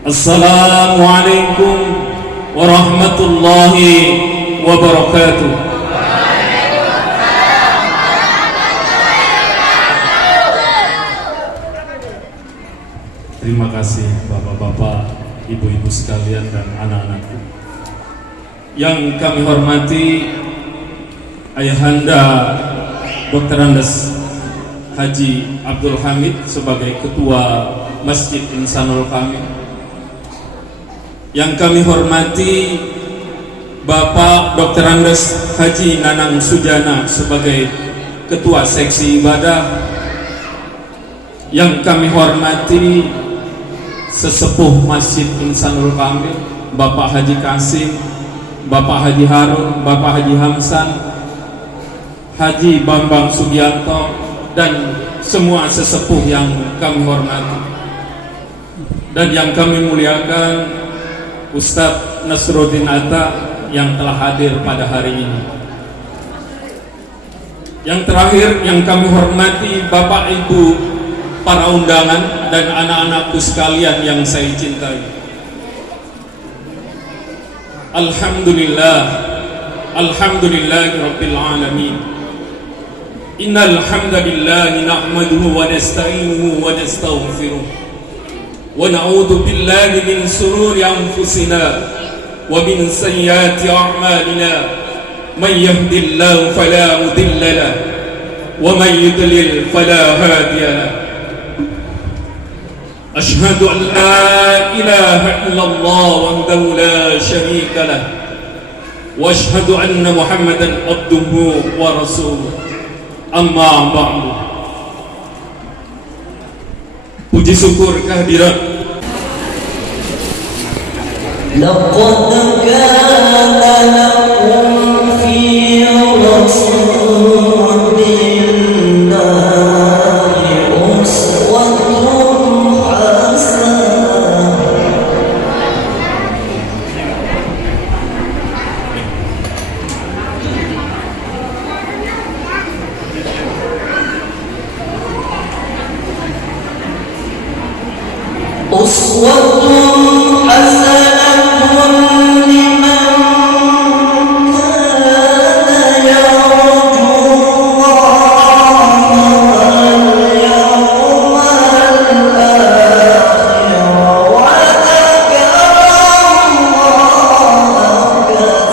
Assalamualaikum warahmatullahi wabarakatuh. Terima kasih bapak-bapak, ibu-ibu sekalian dan anak-anakku. Yang kami hormati Ayahanda Dr. Andes Haji Abdul Hamid sebagai Ketua Masjid Insanul Kamil. Yang kami hormati Bapak Dr. Andes Haji Nanang Sujana sebagai Ketua Seksi Ibadah. Yang kami hormati Sesepuh Masjid Insanul Kamil, Bapak Haji Kasim, Bapak Haji Harun, Bapak Haji Hamsan, Haji Bambang Sugianto, dan semua sesepuh yang kami hormati. Dan yang kami muliakan Ustadz Nasruddin Atta yang telah hadir pada hari ini. Yang terakhir yang kami hormati Bapak Ibu para undangan dan anak-anakku sekalian yang saya cintai. Alhamdulillahi Rabbil Alamin. Innal hamdalillah nahmaduhu wa nasta'inuhu wa nastaghfiruh wa na'udzu billahi min shururi anfusina wa min sayyiati a'malina. Man yahdihillahu fala mudilla lahu wa man yudlil fala hadiya lahu. Ashhadu an la ilaha illallah wahdahu la syarika lah wa ashhadu anna Muhammadan abduhu wa rasuluh. Amma ba'du. Puji syukur kehadirat laqad kana lakum fi rasulillahi uswatun hasanah. Uswatun hasanatun liman kana yarjullaha wal yawmal akhir wa dzakara Allaha katsira.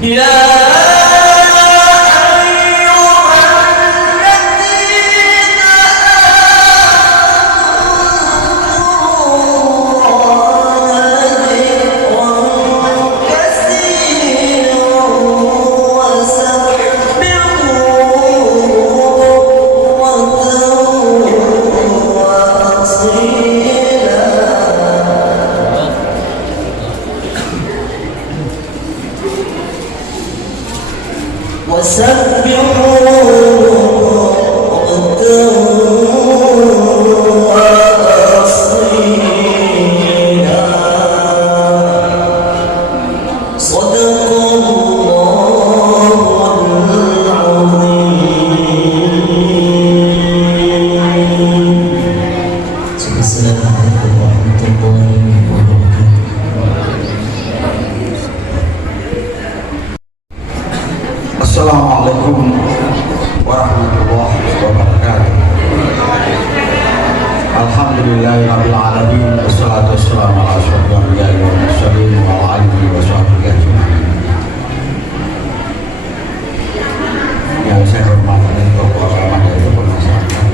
يا Assalamualaikum warahmatullahi wabarakatuh. Alhamdulillahirabbil alamin, wassalatu wassalamu ala asyrofil anbiya'i wal mursalin wa ala alihi wa sahbihi ajma'in. Yang saya hormati Bapak Ramadhan masyarakat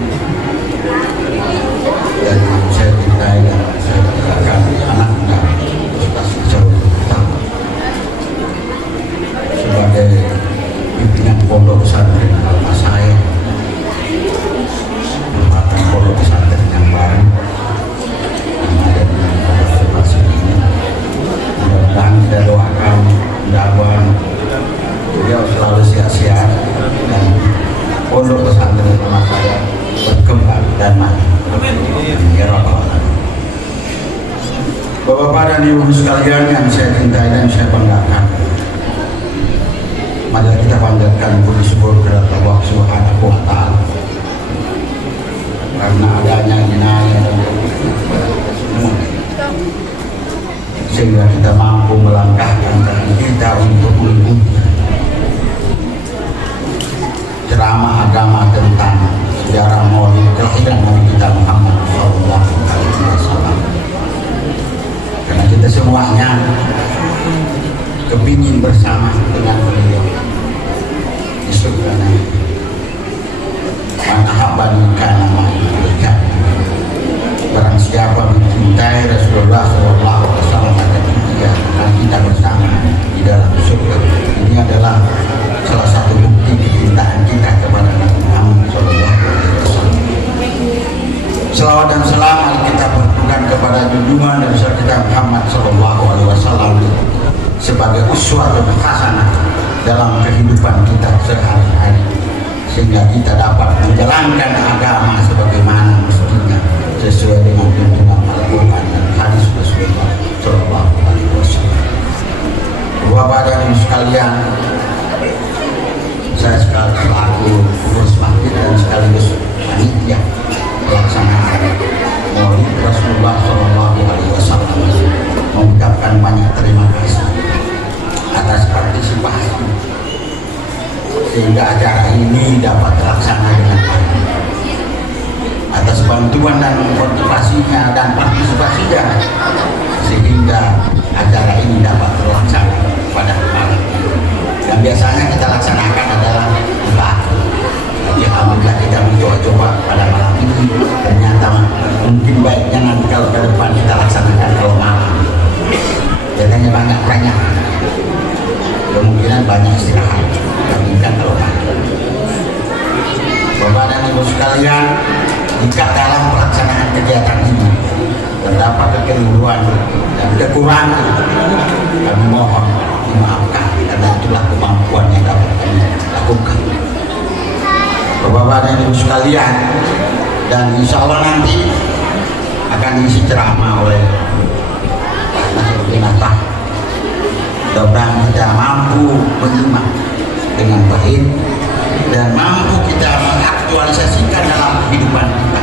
dan saya cintai dan saya banggakan anak muda Universitas Jawa Utara sebagai pimpinan pondok pesantren Al-Masaya, merupakan pondok pesantren yang baru yang ada di Universitas ini. Mudah-mudahan kita doakan mudah-mudahan beliau selalu sehat-sehat dan pondok pesantren Al-Masaya berkembang dan maju. Ya Rabbal Alamin. Bapak-bapak dan ibu sekalian yang saya cintai dan saya banggakan, mari kita panjatkan puji syukur kepada Allah Subhanahu wa Ta'ala karena adanya inayah dan semua, sehingga kita mampu melangkahkan kaki kita untuk mengikuti ceramah agama tentang sejarah maulid kelahiran Nabi kita Muhammad SAW. Karena kita semuanya kepingin bersama dengan beliau di surga nanti. Man ahabbani kana ma'i fil jannah. Barang siapa mencintai Rasulullah SAW, maka dia akan kita bersama di dalam surga. Ini adalah salah satu bukti kecintaan kita kepada Nabi Muhammad SAW. Selawat dan salam kita berikan kepada junjungan dan besar kita Muhammad SAW sebagai uswah dan hasanah dalam kehidupan kita sehari-hari, sehingga kita dapat menjalankan agama sebagaimana mestinya sesuai dengan tuntunan Al-Quran dan hadis Rasulullah SAW. Bapak dan ibu sekalian, saya selaku pengurus masjid dan sekaligus panitia pelaksanaan Maulid Rasulullah SAW mengucapkan banyak terima kasih atas partisipasi sehingga acara ini dapat terlaksana dengan baik, atas bantuan dan motivasinya dan partisipasinya sehingga acara ini dapat terlaksana pada malam ini. Dan biasanya kita laksanakan adalah di pagi. Ya, alhamdulillah kita mencoba-coba pada malam ini. Ternyata mungkin baiknya nanti kalau ke depan kita laksanakan kalau malam. Biasanya banyak kemungkinan banyak istirahat dibandingkan kalau pagi. Bapak dan ibu sekalian, jika dalam pelaksanaan kegiatan ini terdapat kekeliruan dan kekurangan, kami mohon dimaafkan karena itulah kemampuan yang dapat kami lakukan. Bapak dan ibu sekalian, dan insya Allah nanti akan diisi ceramah oleh Pak Nasruddin Atta. Mudah-mudahan kita mampu menyimak dengan baik dan mampu kita mengaktualisasikan dalam kehidupan kita,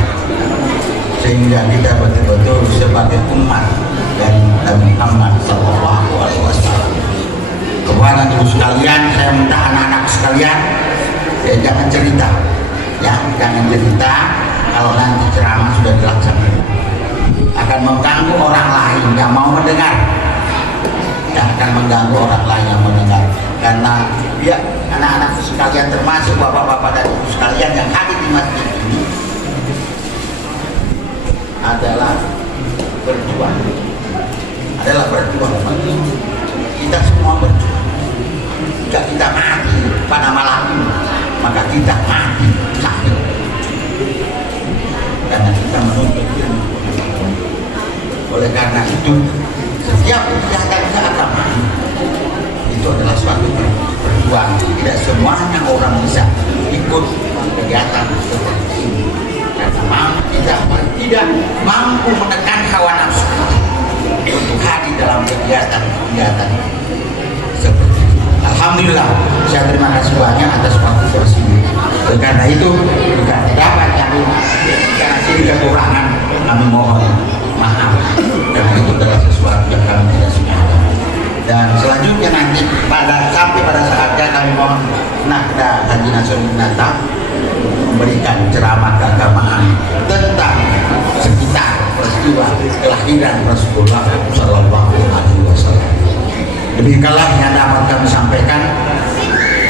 sehingga kita betul-betul sebagai umat dari Nabi Muhammad SAW. Kepada ibu sekalian, saya minta anak-anak sekalian, ya jangan cerita, kalau nanti ceramah sudah dilaksanakan akan mengganggu orang lain yang mau mendengar, akan mengganggu orang lain yang mendengar. karena ya anak-anak sekalian termasuk bapak-bapak dan ibu sekalian yang hadir di masjid ini adalah berjuang, kita semua berjuang. Jika kita mati pada malam ini, maka kita mati sakit, karena kita menuntut ilmu. Oleh karena itu, setiap kegiatan keagamaan itu adalah suatu perjuangan. Tidak semuanya orang bisa ikut kegiatan seperti ini, karena kita tidak mampu menekan hawa nafsu untuk hadir dalam kegiatan seperti ini. Alhamdulillah, saya terima kasih banyak atas waktu tersebut. Oleh karena itu, jika dapat karena sini kekurangan, kami mohon maaf, karena itu adalah sesuatu yang kami tidak sengaja. Dan selanjutnya nanti sampai pada saatnya kami mohon Nakda Haji Nasruddin Atta memberikan ceramah keagamaan tentang sekitar peristiwa kelahiran Rasulullah Shallallahu Alaihi Wasallam. Demikianlah yang dapat kami sampaikan.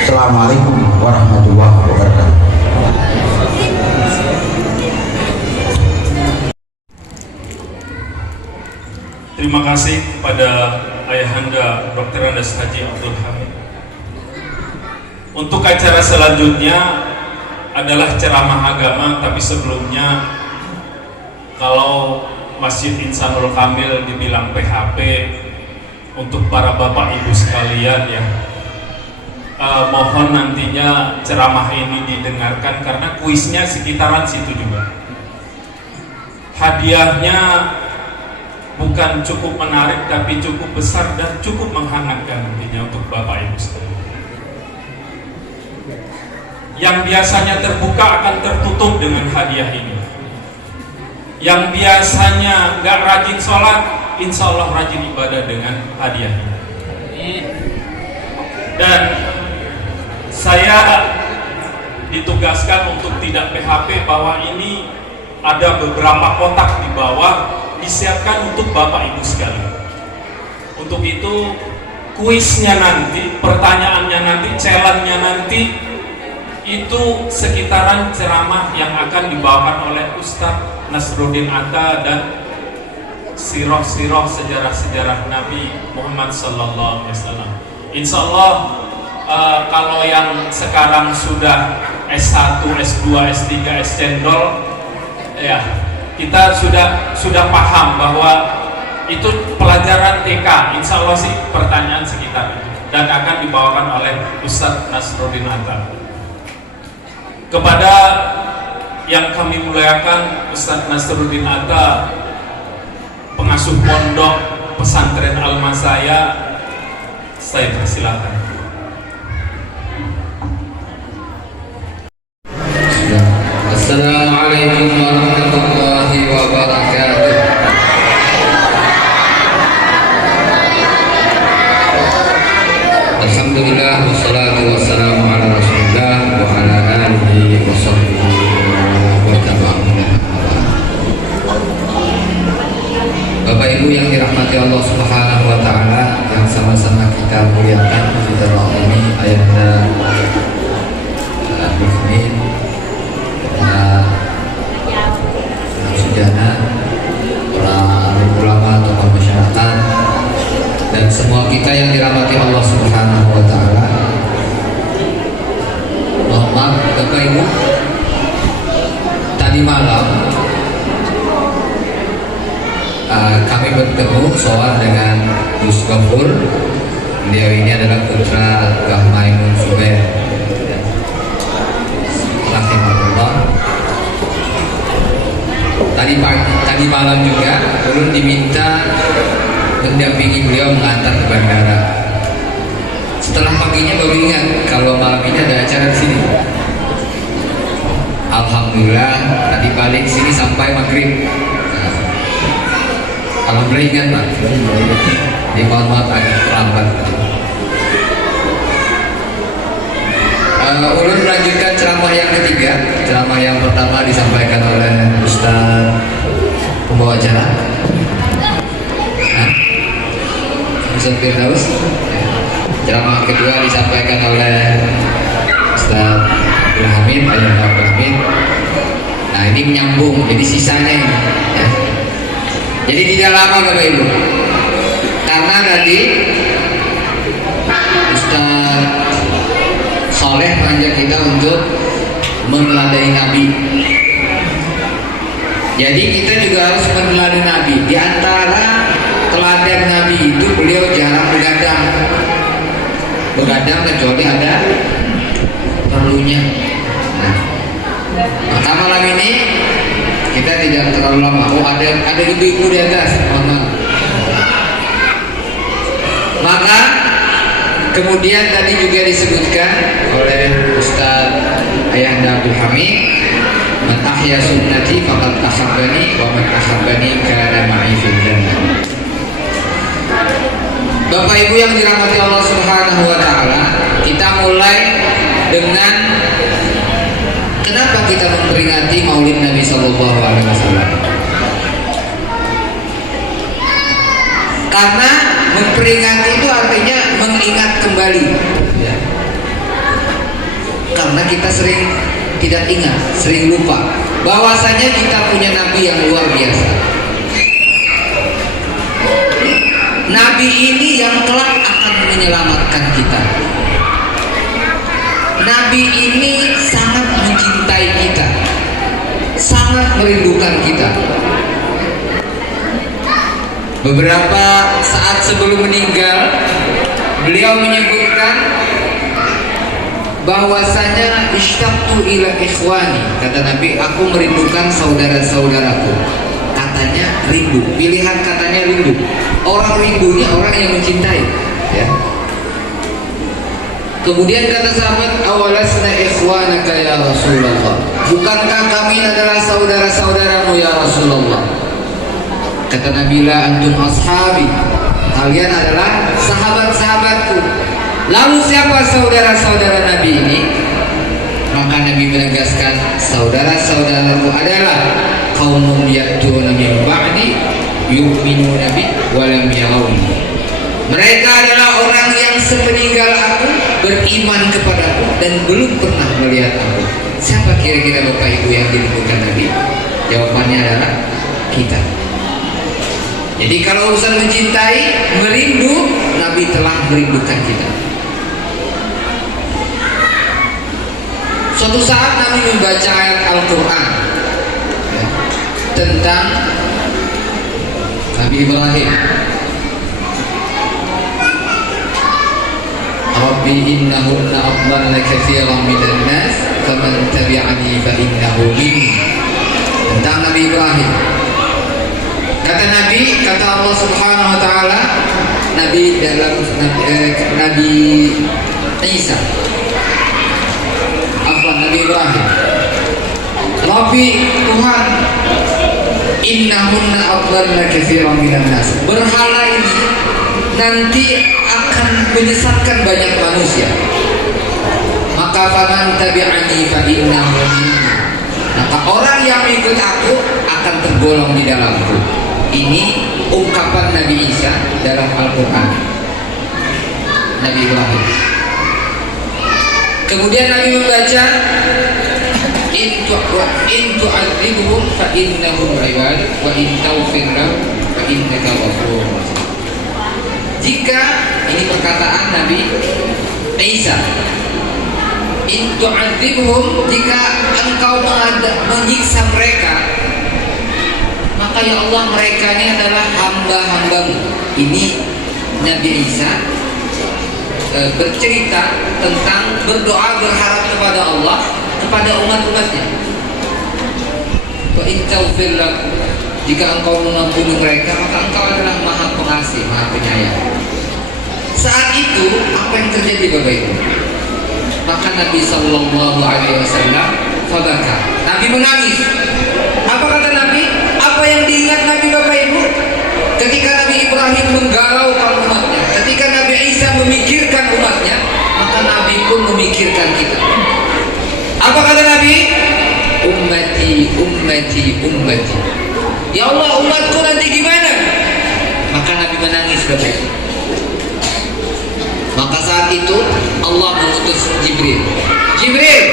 Assalamualaikum warahmatullahi wabarakatuh. Terima kasih kepada Ayahanda Dr. Andes Haji Abdul Hamid. Untuk acara selanjutnya adalah ceramah agama, tapi sebelumnya kalau Masjid Insanul Kamil dibilang PHP, untuk para bapak ibu sekalian ya, mohon nantinya ceramah ini didengarkan karena kuisnya sekitaran situ juga. Hadiahnya bukan cukup menarik, tapi cukup besar dan cukup menghangatkan nantinya untuk bapak ibu sekalian. Yang biasanya terbuka akan tertutup dengan hadiah ini. Yang biasanya nggak rajin sholat, insya Allah rajin ibadah dengan hadiah ini. Dan saya ditugaskan untuk tidak PHP, bahwa ini ada beberapa kotak di bawah disiapkan untuk bapak ibu sekalian. Untuk itu kuisnya nanti, pertanyaannya nanti, challenge-nya nanti itu sekitaran ceramah yang akan dibawakan oleh Ustadz Nasruddin Atta dan sirah-sirah sejarah-sejarah Nabi Muhammad Sallallahu Alaihi Wasallam. Insya Allah kalau yang sekarang sudah S1, S2, S3, S-Cendol, ya kita sudah paham bahwa itu pelajaran TK. Insya Allah sih pertanyaan sekitar itu dan akan dibawakan oleh Ustadz Nasruddin Atta. Kepada yang kami muliakan Ustadz Nasruddin Atta, pengasuh pondok pesantren Al-Masaya, saya persilakan. Assalamualaikum warahmatullahi wabarakatuh. Alhamdulillah, wassalatu wassalamu ala rasulillah wa ala alihi wa sahbihi wa tabi'in. Bapak Ibu yang dirahmati Allah Subhanahu wa taala, yang sama-sama kita muliakan kita ini Ayahanda Hamid, Sujana, para alim ulama, tokoh masyarakat, dan semua kita yang dirahmati Allah Subhanahu wa taala. Mohon maaf Bapak Ibu, tadi malam kami bertemu soal dengan Gus Gafur. Beliau ini adalah putra Gah Maimun Zubair rahimahullah. Tadi malam juga ulun diminta mendampingi beliau mengantar ke bandara. Setelah paginya baru ingat kalau malam ini ada acara di sini. Alhamdulillah tadi balik sini sampai maghrib. Alhamdulillah ingat Pak. Di maaf agak terlambat. Ulun melanjutkan ceramah yang ketiga. Ceramah yang pertama disampaikan oleh Ustaz pembawa acara Ustaz Firdaus. Ceramah kedua disampaikan oleh Ustaz Abdul Hamid, Ayah Abdul Hamid. Nah ini menyambung, jadi sisanya ini ya. Jadi tidak lama Bapak Ibu, karena tadi Ustaz Soleh mengajak kita untuk meneladani Nabi. Jadi kita juga harus meneladani Nabi. Di antara teladan Nabi itu beliau jarang begadang. Begadang kecuali ada perlunya. Nah, maka malam ini kita tidak terlalu lama. Oh ada ibu-ibu di atas. Maka kemudian tadi juga disebutkan oleh Ustaz Ayahanda Abdul Hamid, man ahya sunnati faqad ahabbani wa man ahabbani kana ma'i fil jannah. Bapak Ibu yang dirahmati Allah Subhanahu wa taala, kita mulai dengan kenapa kita memperingati Maulid Nabi sallallahu alaihi wasallam? Karena memperingati itu artinya mengingat kembali ya. Karena kita sering tidak ingat, sering lupa bahwasanya kita punya Nabi yang luar biasa. Nabi ini yang kelak akan menyelamatkan kita. Nabi ini sangat mencintai kita, sangat merindukan kita. Beberapa saat sebelum meninggal, beliau menyebutkan bahwasanya ishtaqtu ila ikhwani, kata Nabi, aku merindukan saudara-saudaraku. Katanya rindu, pilihan katanya rindu. Orang rindunya orang yang mencintai ya. Kemudian kata sahabat, awalasna ikhwanaka ya Rasulullah, bukankah kami adalah saudara-saudaramu ya Rasulullah? Kata Nabi, la antum ashabi, kalian adalah sahabat-sahabatku. Lalu siapa saudara-saudara Nabi ini? Maka Nabi menegaskan, saudara-saudaraku adalah qaumun ya'tuna min ba'di yu'minuna bi wa lam yarawni. Mereka adalah orang yang sepeninggal aku beriman kepadaku dan belum pernah melihat aku. Siapa kira-kira Bapak Ibu yang dirindukan Nabi? Jawabannya adalah kita. Jadi kalau urusan mencintai, merindu, Nabi telah merindukan kita. Suatu saat Nabi membaca ayat Al-Quran ya, tentang Nabi Ibrahim. Rabbi innahunna adlalna katsiran minan nas faman tabi'ani fa innahu minni. Tentang Nabi Ibrahim. Kata Nabi, kata Allah Subhanahu wa taala, Nabi dalam Nabi Isa, Nabi Ibrahim, Rabbi Tuhan, innahunna adlalna katsiran minan nas. Berhala ini nanti akan menyesatkan banyak manusia. Maka faman tabi'ani fa innahu minni. Maka orang yang mengikut aku akan tergolong di dalamku. Ini ungkapan Nabi Isa dalam Al-Quran. Nabi Ibrahim. Kemudian Nabi membaca in tu'adzibhum fa innahum ibad wa in taghfir lahum fa innaka ghafurur rahim. Jika ini perkataan Nabi Isa, in tu'adzibhum, jika engkau menyiksa mereka, maka ya Allah mereka ini adalah hamba-hambamu. Ini Nabi Isa bercerita tentang berdoa berharap kepada Allah kepada umat-umatnya. Wa in taghfir lahum, jika engkau mengampuni mereka maka engkau adalah Maha Pengasih, Maha Penyayang. Saat itu apa yang terjadi Bapak Ibu? Maka Nabi Sallallahu Alaihi Wasallam fabaka, Nabi menangis. Apa kata Nabi? Apa yang diingat Nabi Bapak Ibu? Ketika Nabi Ibrahim menggalaukan umatnya, ketika Nabi Isa memikirkan umatnya, maka Nabi pun memikirkan kita. Apa kata Nabi? Ummati, ummati, ummati. Ya Allah, umatku nanti gimana? Maka Nabi menangis Bapak Ibu. Maka itu Allah mengutus Jibril. Jibril,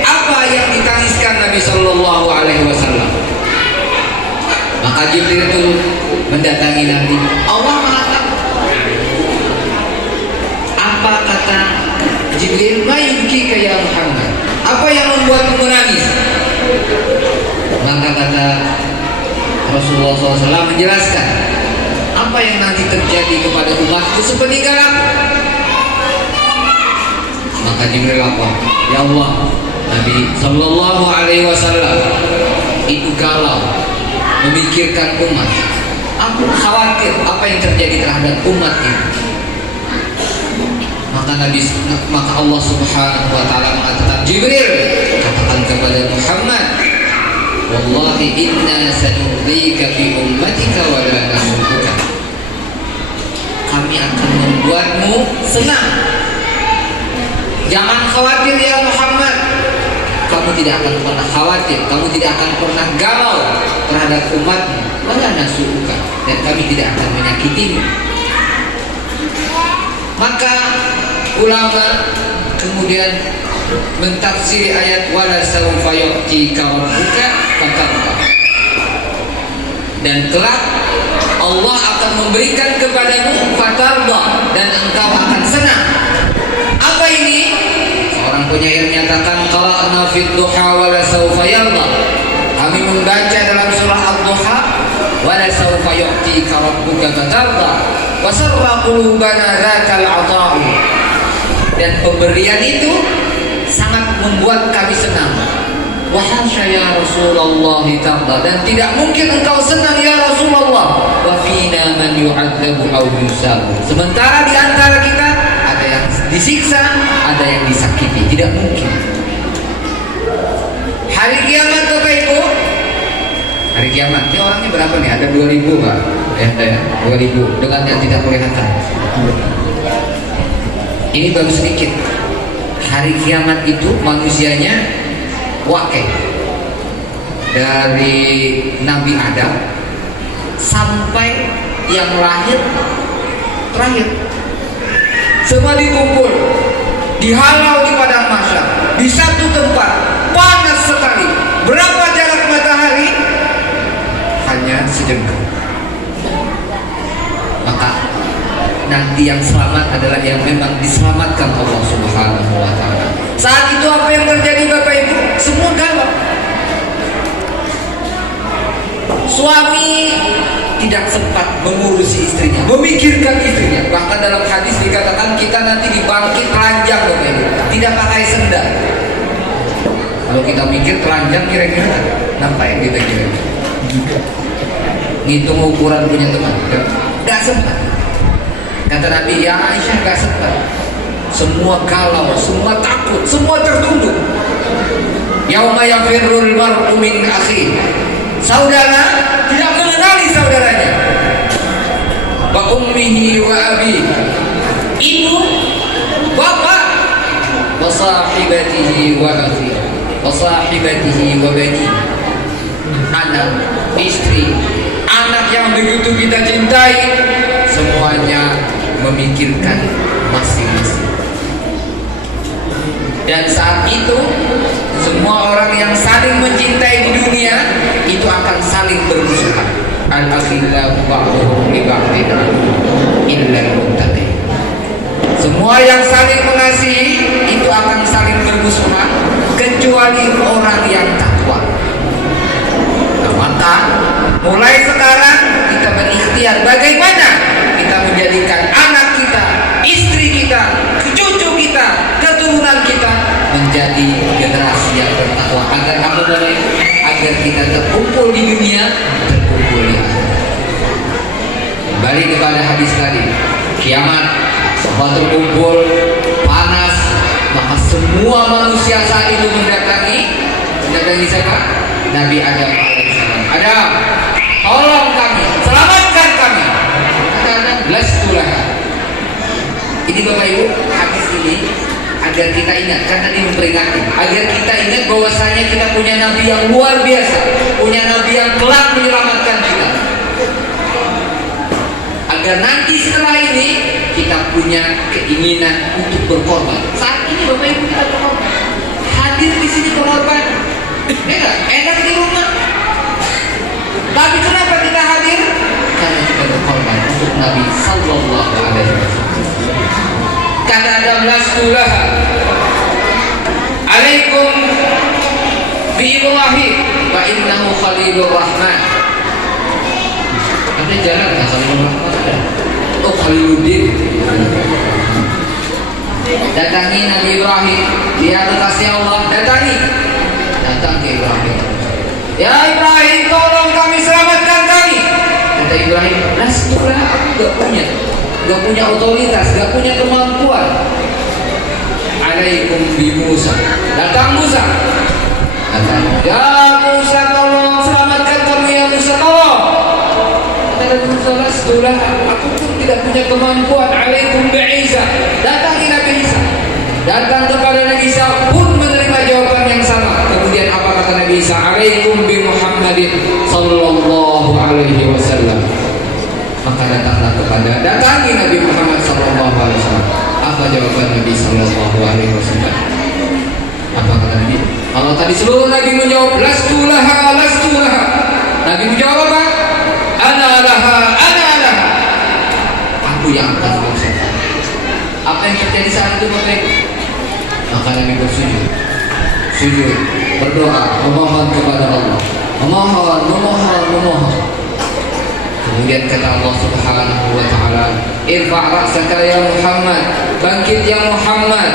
apa yang ditangiskan Nabi Shallallahu Alaihi Wasallam? Maka Jibril itu mendatangi Nabi. Allah mengatakan, apa kata Jibril? Ma yubkika ya Muhammad? Apa yang membuatmu menangis? Maka kata Rasulullah SAW menjelaskan, apa yang nanti terjadi kepada umatku sepeninggal aku. Maka Jibril apa? Ya Allah, Nabi Sallallahu Alaihi Wasallam itu galau memikirkan umat. Aku khawatir apa yang terjadi terhadap umat ini. Maka Allah Subhanahu Wa Taala mengatakan, Jibril, katakan kepada Muhammad, wallahi inna sanurdika bi ummatika wa la nasuka. Kami akan membuatmu senang. Jangan khawatir ya Muhammad. Kamu tidak akan pernah khawatir, kamu tidak akan pernah galau terhadap umatmu. Wa la nasuka, dan kami tidak akan menyakitimu. Maka ulama kemudian mentafsiri ayat wala sawfa yu'tika rabbuka fatarda, dan kelak Allah akan memberikan kepadamu fatarda, dan engkau akan senang. Apa ini? Seorang penyair menyatakan, qara'na fid duha wala sawfa yarda. Kami membaca dalam surah Ad-Duha, wala sawfa yu'tika rabbuka fatarda wa sarra qulubana dzakal 'ata'u. Dan pemberian itu sangat membuat kami senang. Wahasya ya Rasulullah tarda, dan tidak mungkin engkau senang ya Rasulullah. Wa fina man yu'adzabu aw yusabu. Sementara di antara kita ada yang disiksa, ada yang disakiti. Tidak mungkin. Hari kiamat Bapak Ibu, hari kiamat ini orangnya berapa nih? Ada 2000 Pak. Ya, ada ya, 2000 dengan yang tidak kelihatan. Ini baru sedikit. Hari kiamat itu manusianya wakil dari Nabi Adam sampai yang lahir terakhir, semua dikumpul, dihalau di padang mahsyar di satu tempat, panas sekali. Berapa jarak matahari? Hanya sejengkal. Maka nanti yang selamat adalah yang memang diselamatkan Allah Subhanahu Wa Taala. Saat itu apa yang terjadi Bapak Ibu? Semua galau. Suami tidak sempat mengurusi istrinya, memikirkan istrinya. Bahkan dalam hadis dikatakan kita nanti dibangkit telanjang Bapak Ibu, tidak pakai sendal. Kalau kita mikir telanjang kira-kira nampak yang kita kira? Ngitung ukuran punya teman, nggak sempat. Kata Nabi, ya Aisyah, gak sempat. Semua galau, semua takut, semua tertunduk. Yauma yafirrul mar'u min akhi. Saudara tidak mengenali saudaranya. Wa ummihi wa abi. Ibu, bapak, wa sahibatihi wa akhi, wa sahibatihi wa bani. Anak, istri, anak yang begitu kita cintai, semuanya memikirkan masing-masing. Dan saat itu semua orang yang saling mencintai di dunia itu akan saling bermusuhan. Al-akhillahu ba'duhum li ba'din illa al-muttaqin. Semua yang saling mengasihi itu akan saling bermusuhan kecuali orang yang takwa. Nah, maka mulai sekarang kita berikhtiar bagaimana kita menjadikan anak kita, istri kita, cucu kita, keturunan kita menjadi generasi yang bertakwa. Agar apa boleh? Agar kita terkumpul di dunia, terkumpul di akhirat. Kembali kepada hadis tadi, kiamat semua terkumpul, panas, maka semua manusia saat itu mendatangi siapa? Nabi Adam alaihissalam. Adam, tolong kami, selamatkan kami. Karena lastulah. Ini Bapak Ibu, hadis ini agar kita ingat, karena ini memperingati, agar kita ingat bahwasanya kita punya Nabi yang luar biasa, punya Nabi yang kelak menyelamatkan kita. Agar nanti setelah ini kita punya keinginan untuk berkorban. Saat ini Bapak Ibu kita berkorban, hadir di sini berkorban, enggak enak di rumah. Tapi kenapa kita hadir? Karena kita berkorban untuk Nabi Sallallahu Alaihi Wasallam. Kata Adam lastulah alaikum bi Ibrahim wa innahu Khalilur Rahman. Ada jalan nggak Khalilur Rahman? Oh Khaliluddin. Datangi Nabi Ibrahim, dia kekasih Allah. Datang ke Ibrahim. Ya Ibrahim, tolong kami, selamatkan kami. Kata Ibrahim, lastulah, aku gak punya otoritas, gak punya kemampuan. Alaikum bi Musa. Datang Musa. Ya Musa, tolong selamatkan kami, ya Musa, tolong. Kata Musa, lastulah, aku pun tidak punya kemampuan. Alaikum bi Isa. Datangi Nabi Isa. Datang kepada Nabi Isa pun menerima jawaban yang sama. Kemudian apa kata Nabi Isa? Alaikum bi Muhammadin sallallahu alaihi wasallam. Maka datanglah datangi Nabi Muhammad sallallahu alaihi wasallam. Apa jawaban Nabi sallallahu alaihi wasallam? Apa kata Nabi? Kalau tadi seluruh Nabi menjawab lastulaha. Nabi menjawab apa? Ana laha. Aku yang akan melaksanakan. Apa yang terjadi saat itu Bapak Ibu? Maka Nabi sujud, berdoa, memohon kepada Allah, memohon. Kemudian kata Allah Subhanahu wa taala, "Irfa' ra'saka ya Muhammad." Bangkit ya Muhammad.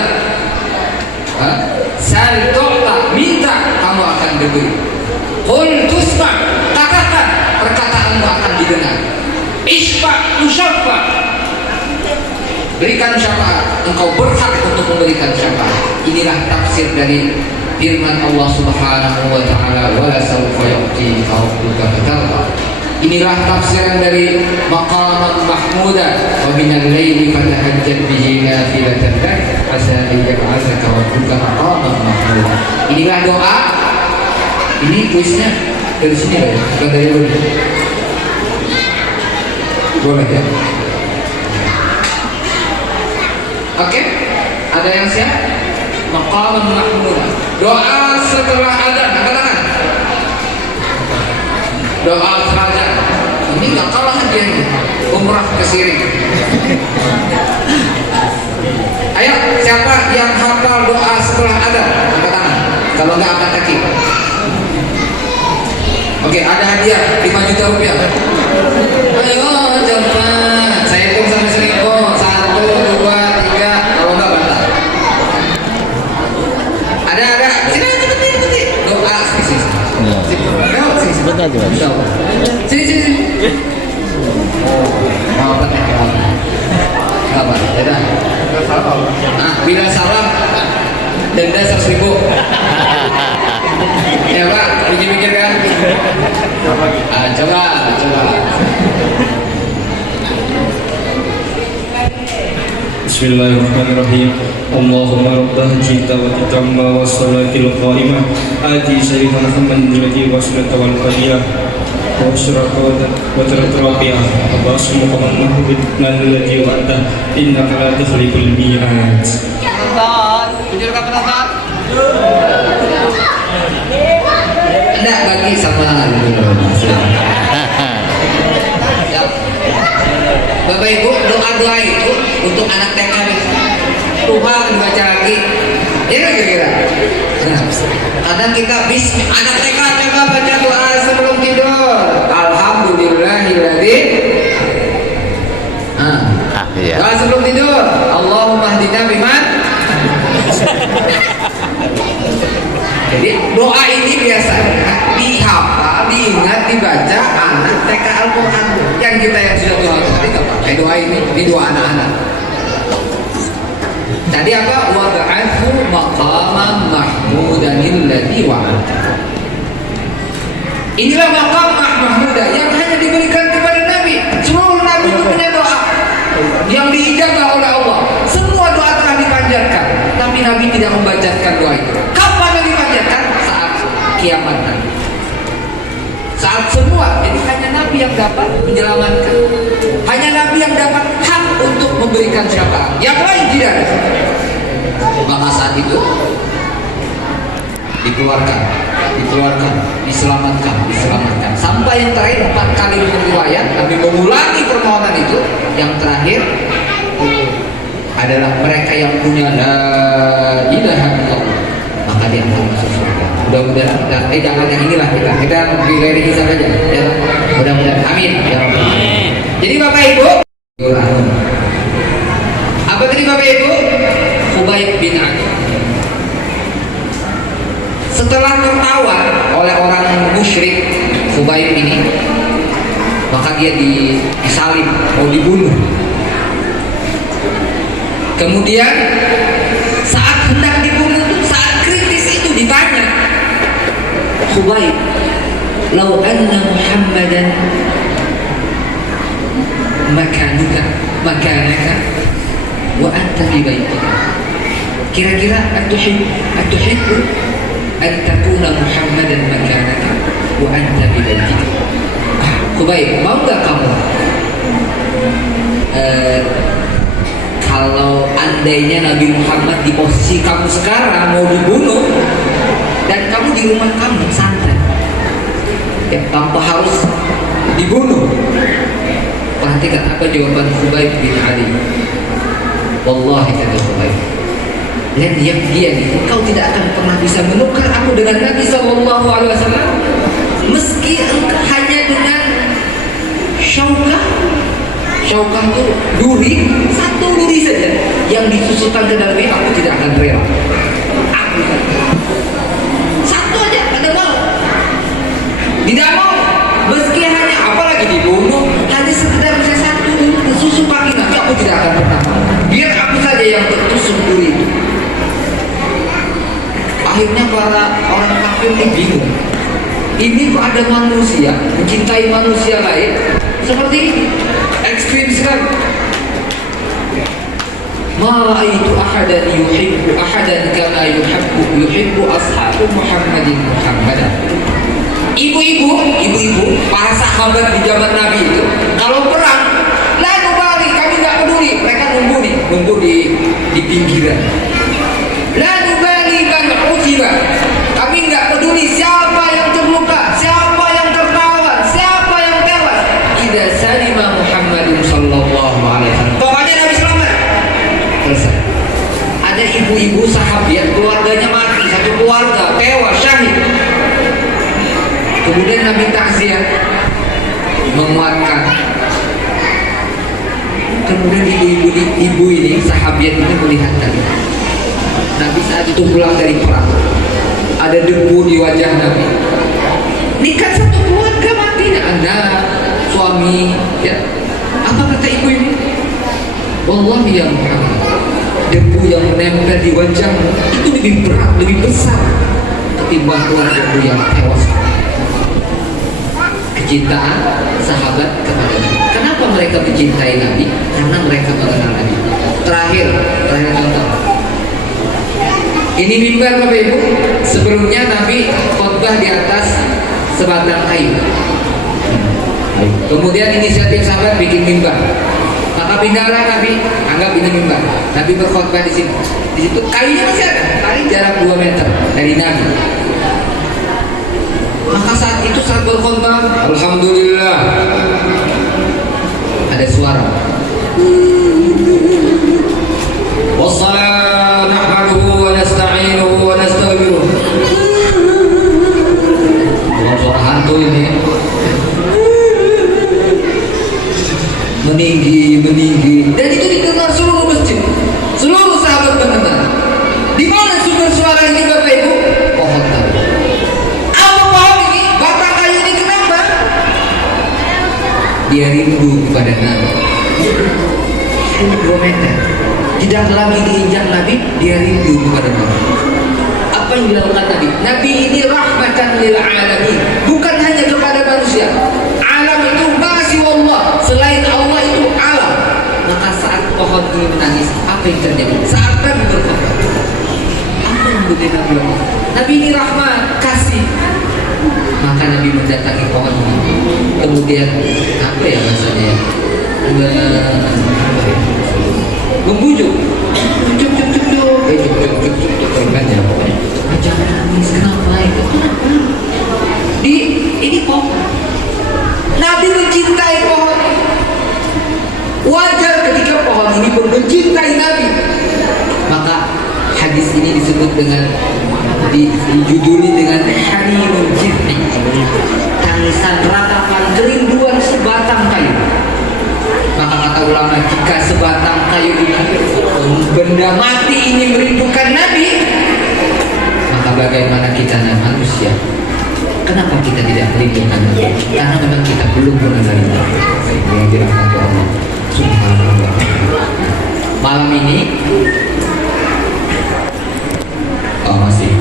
Sal tu'ta, minta kamu akan diberi. Qul tusma', katakan perkataanmu akan didengar. Isfa' tusyaffa', berikan syafaat, engkau berhak untuk memberikan syafaat. Inilah tafsir dari firman Allah Subhanahu wa taala, wala sawfa yu'tika rabbuka fatarda. Inilah tafsiran dari maqaman mahmudan wa minal laili fatahajjad bihi nafilatan lak asa an yab'atsaka rabbuka maqaman mahmuda. Inilah doa. Ini kuisnya dari sini ya, bukan dari luar. Boleh ya? Oke, ada yang siap? Maqaman mahmuda. Doa setelah adzan, angkat tangan. Doa setelah adzan. Ini nggak kalah hadiahnya. Umrah ke sini. Ayo, siapa yang hafal doa setelah adzan? Angkat tangan. Kalau nggak angkat kaki. Oke, ada hadiah 5 juta rupiah. Ayo cepat. Saya hitung sampai 1000. 1, 2, 3. Kalau nggak bantah. Ada. Sini. Doa sini. Sini. Mau apa? Dadah. Nah, bila salah denda 100.000. Ya Pak, mikir kan? Coba. Bismillahirrahmanirrahim. Allahumma rabbah jita wa titamma wa salatil qa'imah ati sayyidina Muhammad jilati wa salatu wal qadiyah wa syuraka wa taratrabiyah wa asmu qamannahu bidnan ladhi wa anta innaka la tukhliqul mi'ad. Tunjukkan penonton. Enggak bagi sama ya. Bapak Ibu, doa itu untuk anak TK Tuhan dibaca lagi. Ini kira-kira. Nah, kadang kita anak TK baca doa sebelum tidur. Alhamdulillahilladzi. Doa sebelum tidur. Allahumma hdina biman. Jadi doa ini biasanya dihafal, diingat, dibaca anak TK Al-Quran. Yang kita yang sudah tua tadi nggak pakai doa ini doa anak-anak. Tadi apa? Wab'athu maqaman mahmudan alladzi wa'adta. Inilah maqam mahmuda yang hanya diberikan kepada Nabi. Seluruh Nabi itu punya doa yang diijabah oleh Allah. Semua doa telah dipanjatkan, tapi Nabi tidak membacakan doa itu. Kapan Nabi panjatkan? Saat kiamat nanti. Saat semua, jadi hanya Nabi yang dapat menyelamatkan, hanya Nabi yang dapat hak untuk memberikan syafaat, yang lain tidak ada. Maka saat itu dikeluarkan, diselamatkan sampai yang terakhir 4 kali riwayat Nabi mengulangi permohonan itu. Yang terakhir adalah mereka yang punya la ilaha illallah, maka dia akan masuk surga. Mudah-mudahan jangan yang inilah kita pilih hisab saja ya. Mudah-mudahan amin ya rabbal alamin. Jadi Bapak Ibu, apa tadi Bapak Ibu? Khubayb bin Adi setelah tertawan oleh orang musyrik Khubayb ini, maka dia disalib, mau dibunuh. Kemudian saat hendak dibunuh, saat kritis itu ditanya Khubayb, "Lau anna Muhammadan makanaka wa anta fi baitika, kira-kira atuhibbu an takuna Muhammadan makanaka wa anta fi baitika?" Khubayb, mau gak kamu kalau andainya Nabi Muhammad di posisi kamu sekarang mau dibunuh dan kamu di rumah kamu santai ya, tanpa harus dibunuh. Perhatikan apa jawaban Khubayb bin Ali. Wallahi kata Khubayb, lan yakdiyani, engkau tidak akan pernah bisa menukar aku dengan Nabi SAW meski engkau hanya dengan syaukah itu duri, satu duri saja yang disusupkan ke dalamnya, aku tidak akan rela. Aku satu aja, ada mau tidak mau, meski hanya apalagi dibunuh, hanya sekedar bisa satu susu kaki Nabi, aku tidak akan pernah mau. Biar aku saja yang tertusuk duri itu. Akhirnya para orang kafir ini bingung. Ini kok ada manusia mencintai manusia lain seperti ini, ekstrim sekali. Ma ra'aitu ahadan yuhibbu ahadan kama yuhibbu ashabu Muhammadin Muhammadan. Ibu-ibu, para sahabat di zaman Nabi itu kalau perang, la nubali, kami nggak peduli, mereka nunggu di pinggiran. La nubali man utiba, kami nggak peduli siapa yang terluka, siapa yang tertawan, siapa yang tewas. Idza salima Muhammadun sallallahu alaihi wasallam, pokoknya Nabi selamat. Selesai. Ada ibu-ibu sahabat keluarganya mati, satu keluarga tewas syahid. Kemudian Nabi takziah, menguatkan. Kemudian ibu ini sahabat ini melihat Nabi saat itu pulang dari perang, ada debu di wajah Nabi. Ini kan satu keluarga mati, anak, suami, ya. Apa kata ibu ini? Wallahi ya Muhammad, debu yang menempel di wajahmu itu lebih berat, lebih besar ketimbang debu yang tewas. Kecintaan sahabat kepada Nabi. Kenapa mereka mencintai Nabi? Karena mereka mengenal Nabi. Terakhir contoh. Ini mimbar Bapak Ibu. Sebelumnya Nabi khotbah di atas sebatang kayu. Kemudian inisiatif sahabat bikin mimbar. Maka pindahlah Nabi, anggap ini mimbar. Nabi berkhotbah di sini. Di situ kayunya masih ada. Kayu jarak 2 meter dari Nabi. Maka saat itu saat berkhotbah, alhamdulillah, ada suara. Wassalatu nahmaduhu wa nasta'inuhu wa nastaghfiruh. Suara hantu ini. Meninggi. Dan itu didengar seluruh masjid. Seluruh sahabat mendengar. Di mana sumber suara ini Bapak Ibu? Pohon tadi. Dia rindu kepada Nabi. 2 meter. Tidak lagi diinjak Nabi, dia rindu kepada Nabi. Apa yang dilakukan Nabi? Nabi ini rahmatan lil alamin, bukan hanya kepada manusia. Alam itu masih Allah, selain Allah itu alam. Maka saat pohon ini menangis, apa yang terjadi? Saat Nabi berkhotbah, apa yang menjadi Nabi? Nabi ini rahmat, kasih. Maka Nabi mendatangi pohon ini. Kemudian apa ya maksudnya ya? Membujuk, cuk cuk cuk cuk, cuk cuk cuk cuk cuk, korban ya pokoknya. Jangan nangis, kenapa itu? Ini pohon. Nabi mencintai pohon. Wajar ketika pohon ini pun mencintai Nabi. Maka hadis ini disebut dengan dijuduli dengan Hanimul Jibni, tangisan ratapan kerinduan sebatang kayu. Maka kata ulama, jika sebatang kayu ini benda mati ini merindukan Nabi, maka bagaimana kita manusia? Kenapa kita tidak merindukan Nabi? Karena memang kita belum pernah merindukan yang dirahmati Allah Subhanallah. Malam ini masih